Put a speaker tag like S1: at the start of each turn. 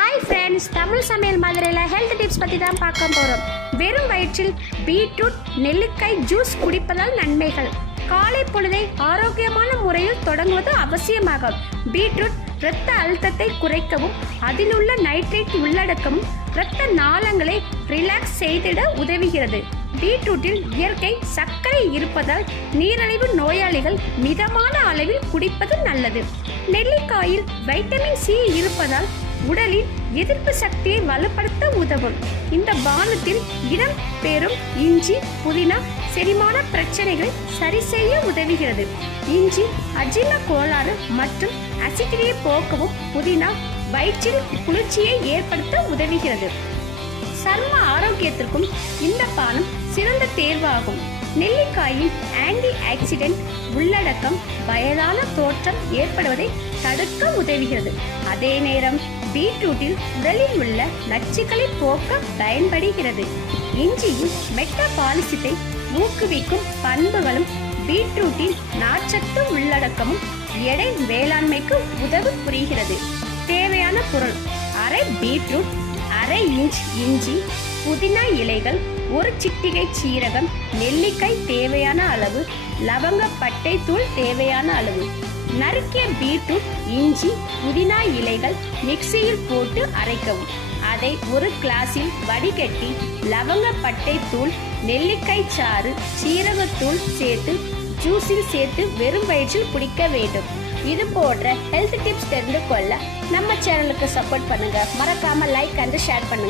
S1: Hi friends Tamil சமையல் மதுரையில் health tips பற்றி தான் பார்க்க போகிறோம் வெறும் வயிற்றில் பீட்ரூட் நெல்லிக்காய் ஜூஸ் குடிப்பதால் நன்மைகள். காலை பொழுதை ஆரோக்கியமான முறையில் தொடங்குவது அவசியமாகும். பீட்ரூட் இரத்த அழுத்தத்தை குறைக்கவும் அதில் உள்ள நைட்ரேட் உள்ளடக்கமும் இரத்த நாளங்களை ரிலாக்ஸ் செய்திட உதவுகிறது. பீட்ரூட்டில் இயற்கை சர்க்கரை இருப்பதால் நீரழிவு நோயாளிகள் மிதமான அளவில் குடிப்பது நல்லது. நெல்லிக்காயில் வைட்டமின் சி இருப்பதால் உடலின் எதிர்ப்பு சக்தியை வலுப்படுத்த உதவும். இந்த பானத்தில் இடம் பெறும் இஞ்சி புதினா செரிமான பிரச்சனைகளை சரி செய்ய உதவுகிறது. இஞ்சி அஜீர்ண கோளாறு மற்றும் அசிடியை போக்கவும் புதினா வயிற்றில் குளிர்ச்சியை ஏற்படுத்த உதவுகிறது. சர்ம ஆரோக்கியத்திற்கும் இந்த பானம் சிறந்த தேர்வாகும். நெல்லிக்காயில் ஆன்டி ஆக்சிடென்ட் உள்ளடக்கம் வயதான தோற்றம் ஏற்படுவதை தடுக்க உதவுகிறது. அதே நேரம் பீட்ரூட்டில் உடலில் உள்ள நச்சுக்களை போக்க பயன்படுகிறது. இஞ்சியும் மெட்டபாலிசத்தை ஊக்குவிக்கும் பண்புகளும் பீட்ரூட்டில் நார்ச்சத்து உள்ளடக்கமும் எடை வேளாண்மைக்கு உதவு புரிகிறது. தேவையான பொருள் அரை பீட்ரூட் அரை இன்ச் இஞ்சி புதினா இலைகள் ஒரு சிட்டிகை சீரகம் நெல்லிக்காய் தேவையான அளவு லவங்க பட்டை தூள் தேவையான அளவு. நறுக்கிய பீட்ரூட் இஞ்சி புதினா இலைகள் மிக்சியில் போட்டு அரைக்கவும். அதை ஒரு கிளாஸில் வடிகட்டி லவங்க பட்டை தூள் நெல்லிக்காய் சாறு சீரகத்தூள் சேர்த்து ஜூஸில் சேர்த்து வெறும் வயிற்றில் குடிக்க வேண்டும். இது போன்ற ஹெல்த் டிப்ஸ் தெரிந்து கொள்ள நம்ம சேனலுக்கு சப்போர்ட் பண்ணுங்க. மறக்காம லைக் அண்ட் ஷேர் பண்ணுங்க.